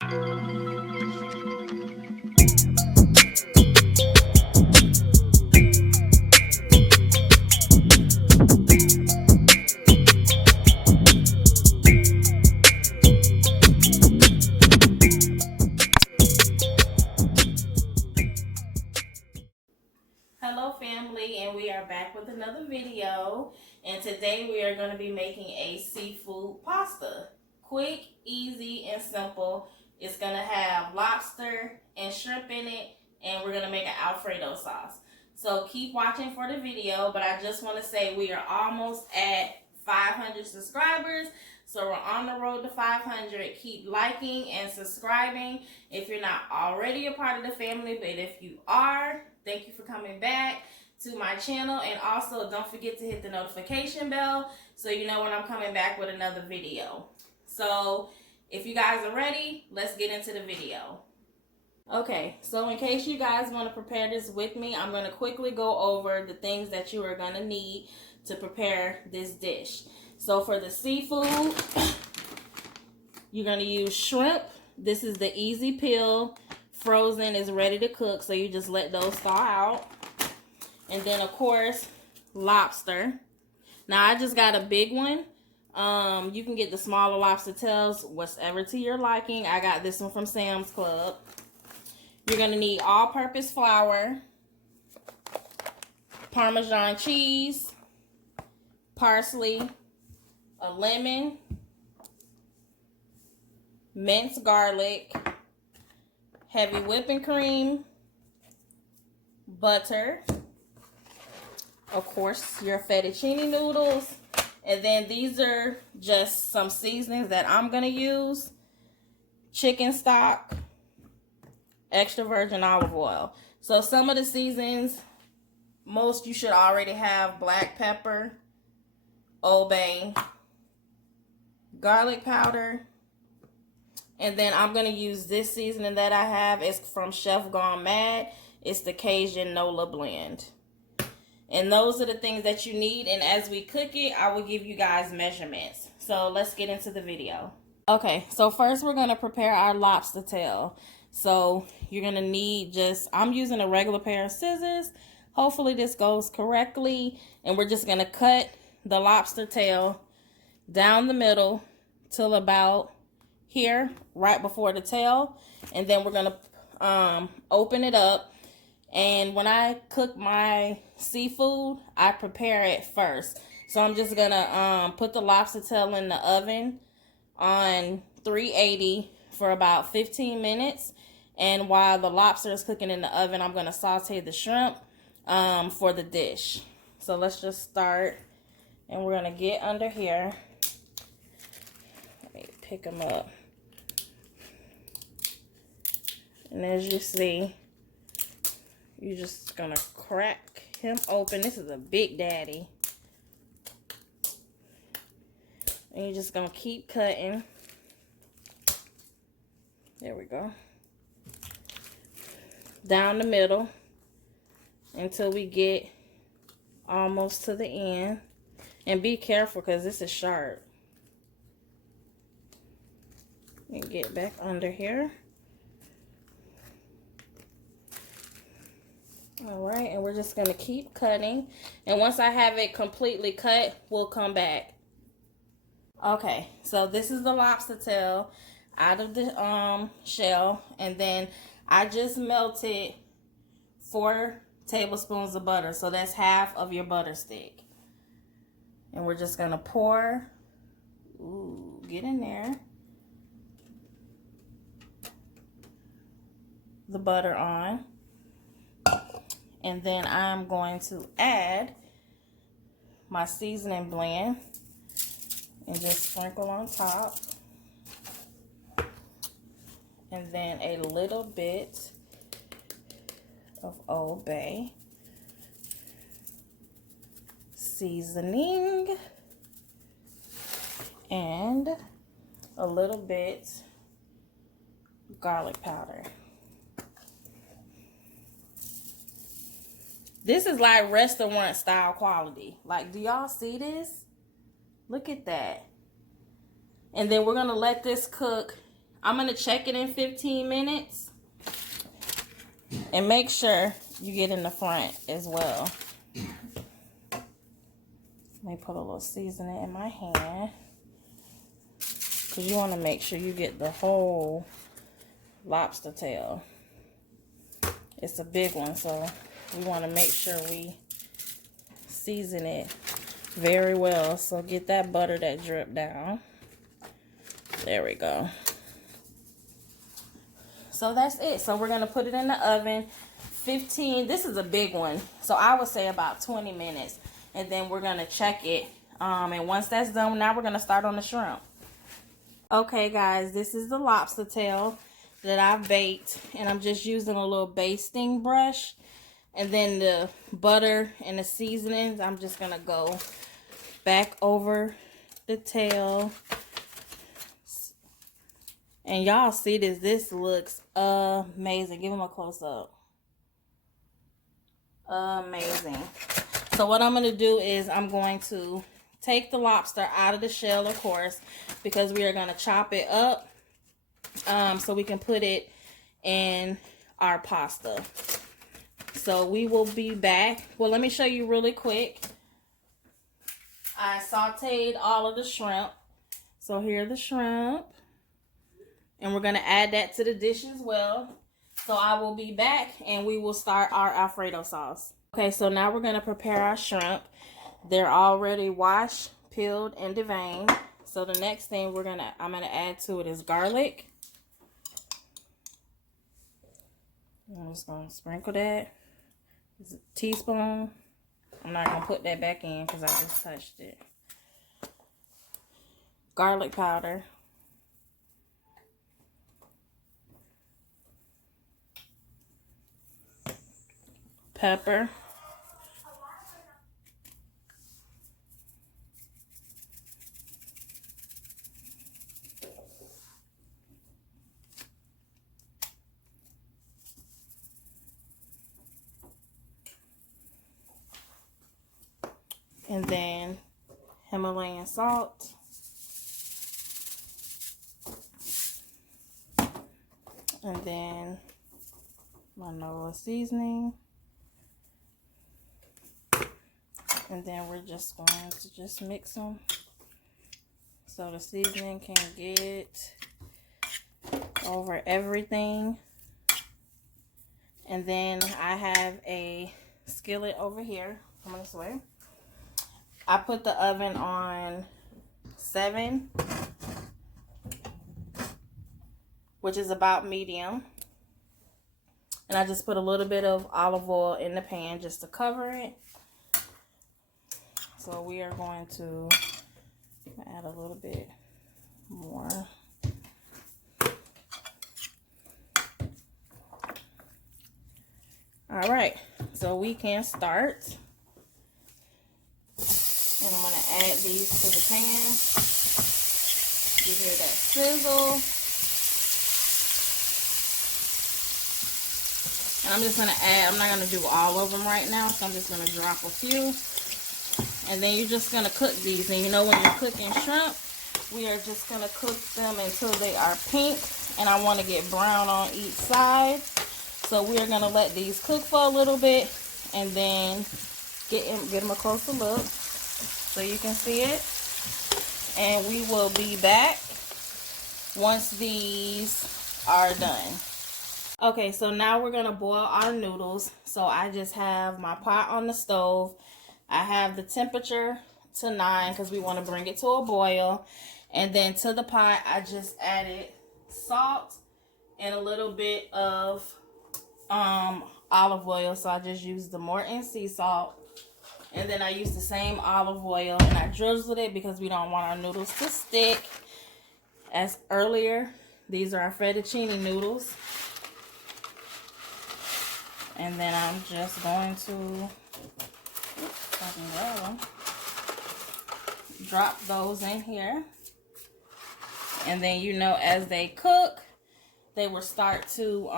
Hello family, and we are back with another video, and today we are going to be making a seafood pasta. Quick, easy, and simple. It's going to have lobster and shrimp in it, and we're going to make an Alfredo sauce. So keep watching for the video, but I just want to say we are almost at 500 subscribers. So we're on the road to 500. Keep liking and subscribing if you're not already a part of the family, but if you are, thank you for coming back to my channel. And also don't forget to hit the notification bell so you know when I'm coming back with another video. So if you guys are ready, let's get into the video. Okay, so in case you guys want to prepare this with me, I'm going to quickly go over the things that you are going to need to prepare this dish. So for the seafood, you're going to use shrimp. This is the easy peel. Frozen is ready to cook, so you just let those thaw out. And then, of course, lobster. Now, I just got a big one. You can get the smaller lobster tails, whatever to your liking. I got this one from Sam's Club. You're going to need all-purpose flour, Parmesan cheese, parsley, a lemon, minced garlic, heavy whipping cream, butter, of course, your fettuccine noodles, and then these are just some seasonings that I'm going to use. Chicken stock, extra virgin olive oil. So some of the seasonings, most you should already have: black pepper, Old Bay, garlic powder, and then I'm going to use this seasoning that I have. It's from Chef Gone Mad. It's the Cajun Nola blend. And those are the things that you need. And as we cook it, I will give you guys measurements. So let's get into the video. Okay, so first we're going to prepare our lobster tail. So you're going to need I'm using a regular pair of scissors. Hopefully this goes correctly. And we're just going to cut the lobster tail down the middle till about here, right before the tail. And then we're going to open it up. And when I cook my seafood, I prepare it first. So I'm just going to put the lobster tail in the oven on 380 for about 15 minutes. And while the lobster is cooking in the oven, I'm going to saute the shrimp for the dish. So let's just start. And we're going to get under here. Let me pick them up. And as you see, you're just going to crack him open. This is a big daddy. And you're just going to keep cutting. There we go. Down the middle until we get almost to the end. And be careful because this is sharp. And get back under here. Alright, and we're just going to keep cutting. And once I have it completely cut, we'll come back. Okay, so this is the lobster tail out of the shell. And then I just melted 4 tablespoons of butter. So that's half of your butter stick. And we're just going to pour. Ooh, get in there. The butter on. And then I'm going to add my seasoning blend and just sprinkle on top. And then a little bit of Old Bay seasoning and a little bit garlic powder. This is like restaurant style quality. Like, do y'all see this? Look at that. And then we're going to let this cook I'm going to check it in 15 minutes. And make sure you get in the front as well. Let me put a little seasoning in my hand. Because you want to make sure you get the whole lobster tail. It's a big one, so we want to make sure we season it very well. So get that butter that drip down. There we go. So that's it. So we're going to put it in the oven. 15, this is a big one. So I would say about 20 minutes. And then we're going to check it. And once that's done, now we're going to start on the shrimp. Okay, guys, this is the lobster tail that I've baked. And I'm just using a little basting brush. And then the butter and the seasonings, I'm just going to go back over the tail. And y'all see this. This looks amazing. Give them a close-up. Amazing. So what I'm going to do is I'm going to take the lobster out of the shell, of course, because we are going to chop it up so we can put it in our pasta. So we will be back. Well, let me show you really quick. I sauteed all of the shrimp. So here are the shrimp. And we're going to add that to the dish as well. So I will be back and we will start our Alfredo sauce. Okay, so now we're going to prepare our shrimp. They're already washed, peeled, and deveined. So the next thing I'm going to add to it is garlic. I'm just going to sprinkle that. It's a teaspoon. I'm not going to put that back in because I just touched it. Garlic powder. Pepper. And then Himalayan salt. And then my Nola seasoning. And then we're just going to just mix them so the seasoning can get over everything. And then I have a skillet over here. Come this way. I put the oven on 7, which is about medium. And I just put a little bit of olive oil in the pan just to cover it. So we are going to add a little bit more. All right, so we can start. And I'm going to add these to the pan. You hear that sizzle. And I'm just going to add, I'm not going to do all of them right now, so I'm just going to drop a few. And then you're just going to cook these. And you know when you're cooking shrimp, we are just going to cook them until they are pink. And I want to get brown on each side. So we are going to let these cook for a little bit. And then get them a closer look so you can see it. And we will be back once these are done. Okay, so now we're going to boil our noodles. So I just have my pot on the stove. I have the temperature to 9 because we want to bring it to a boil. And then to the pot, I just added salt and a little bit of olive oil. So I just used the Morton sea salt. And then I used the same olive oil and I drizzled it because we don't want our noodles to stick. As earlier, these are our fettuccine noodles. And then I'm just going to drop those in here. And then, you know, as they cook, they will start to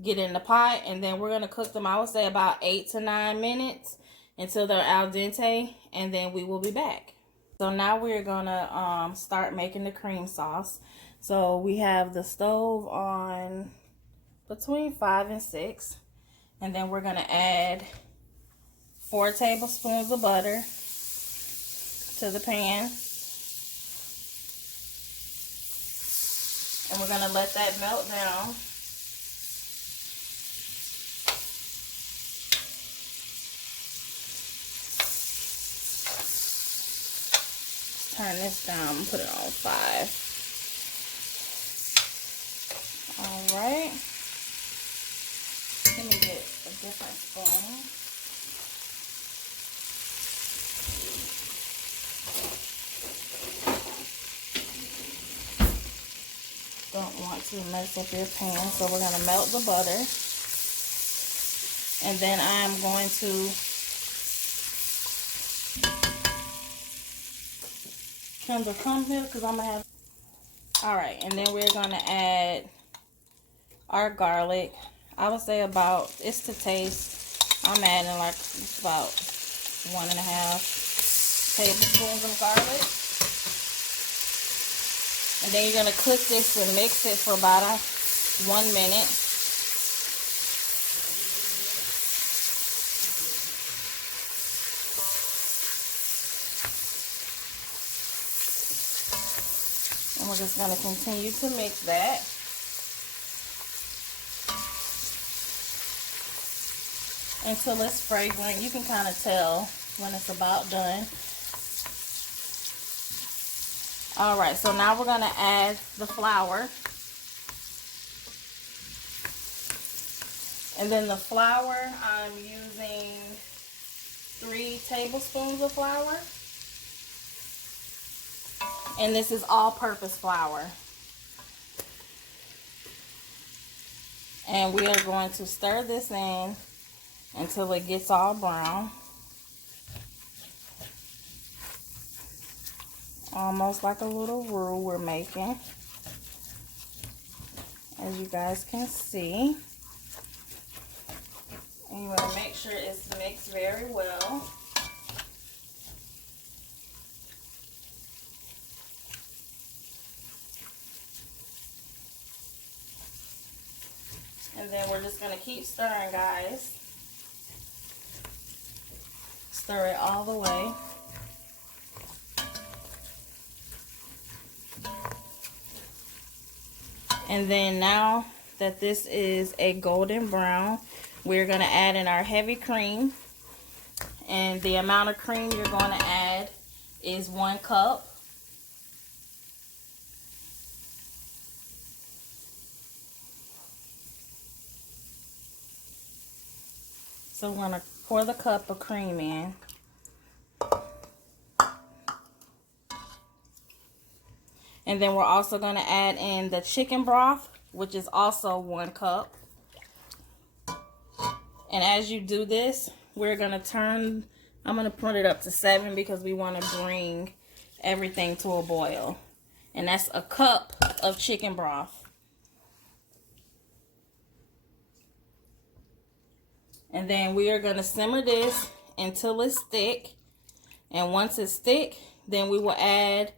get in the pot. And then we're going to cook them, I would say, about 8 to 9 minutes until they're al dente. And then we will be back. So now we're going to start making the cream sauce. So we have the stove on between 5 and 6. And then we're going to add 4 tablespoons of butter to the pan. And we're going to let that melt down. Turn this down and put it on 5. Alright. Let me get a different spoon. Don't want to mess up your pan, so we're going to melt the butter. And then I'm going to trim the crumb here because I'm going to have... Alright, and then we're going to add our garlic. I would say about, it's to taste. I'm adding like about 1.5 tablespoons of garlic. And then you're going to cook this and mix it for about 1 minute. And we're just going to continue to mix that. Until it's fragrant. You can kind of tell when it's about done. Alright, so now we're going to add the flour. And then the flour, I'm using 3 tablespoons of flour. And this is all-purpose flour. And we are going to stir this in until it gets all brown. Almost like a little roux we're making, as you guys can see. And you want to make sure it's mixed very well. And then we're just going to keep stirring, guys. Stir it all the way. And then now that this is a golden brown, we're going to add in our heavy cream. And the amount of cream you're going to add is 1 cup. So we're going to pour the cup of cream in. And then we're also going to add in the chicken broth, which is also 1 cup. And as you do this, we're going to turn, I'm going to put it up to 7 because we want to bring everything to a boil. And that's a cup of chicken broth. And then we are going to simmer this until it's thick. And once it's thick, then we will add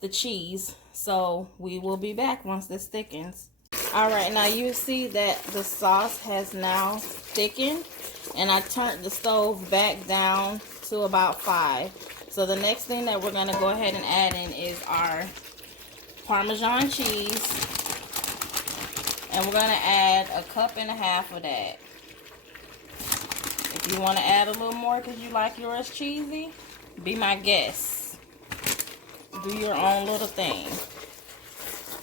the cheese. So we will be back once this thickens. Alright, now you see that the sauce has now thickened. And I turned the stove back down to about 5. So the next thing that we're going to go ahead and add in is our Parmesan cheese. And we're going to add 1.5 cups of that. If you want to add a little more because you like yours cheesy, be my guest. Do your own little thing.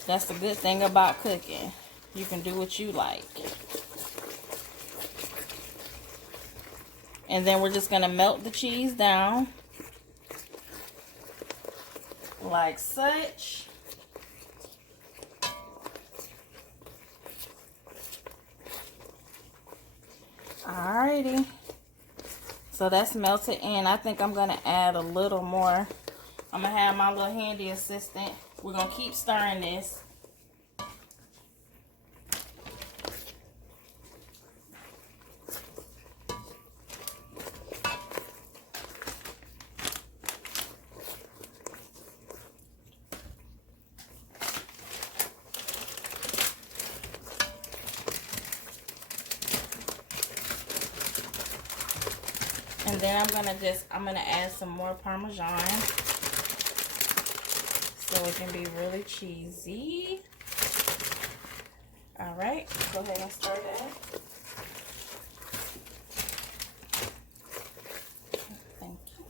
That's the good thing about cooking. You can do what you like. And then we're just going to melt the cheese down. Like such. Alrighty. So that's melted in. I think I'm going to add a little more. I'm going to have my little handy assistant. We're going to keep stirring this. And then I'm gonna add some more Parmesan so it can be really cheesy. All right, go ahead and stir that. Thank you.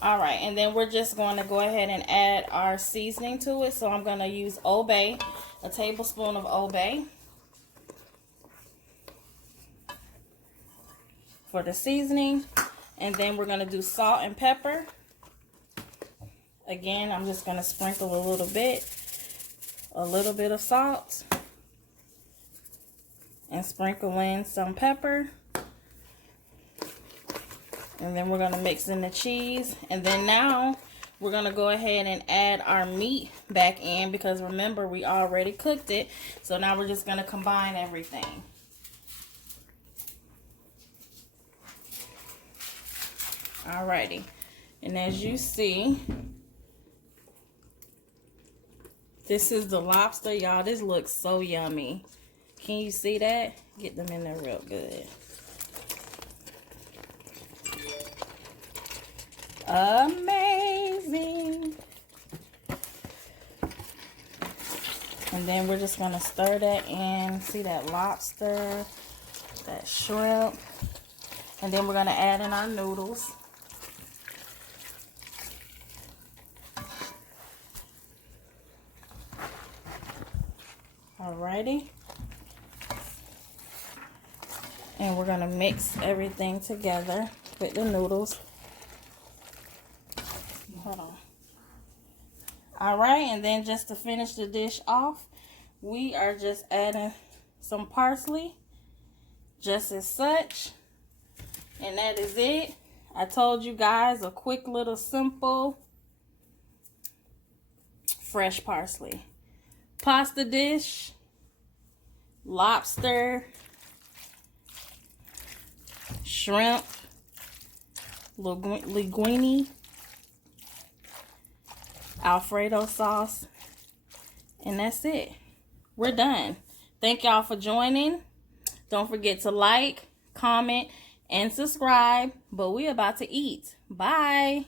All right, and then we're just going to go ahead and add our seasoning to it. So I'm going to use Old Bay, a tablespoon of Old Bay for the seasoning. And then we're going to do salt and pepper. Again, I'm just going to sprinkle a little bit of salt, and sprinkle in some pepper. And then we're going to mix in the cheese. And then now we're going to go ahead and add our meat back in, because remember, we already cooked it. So now we're just going to combine everything. Alrighty. And as you see, this is the lobster, y'all. This looks so yummy. Can you see that? Get them in there real good. Amazing. And then we're just going to stir that in. See that lobster, that shrimp. And then we're going to add in our noodles. Alrighty. And we're going to mix everything together with the noodles. Hold on. Alright, and then just to finish the dish off, we are just adding some parsley, just as such. And that is it. I told you guys, a quick little simple fresh parsley pasta dish. Lobster, shrimp, linguine, Alfredo sauce, and that's it. We're done. Thank y'all for joining. Don't forget to like, comment, and subscribe. But we're about to eat. Bye.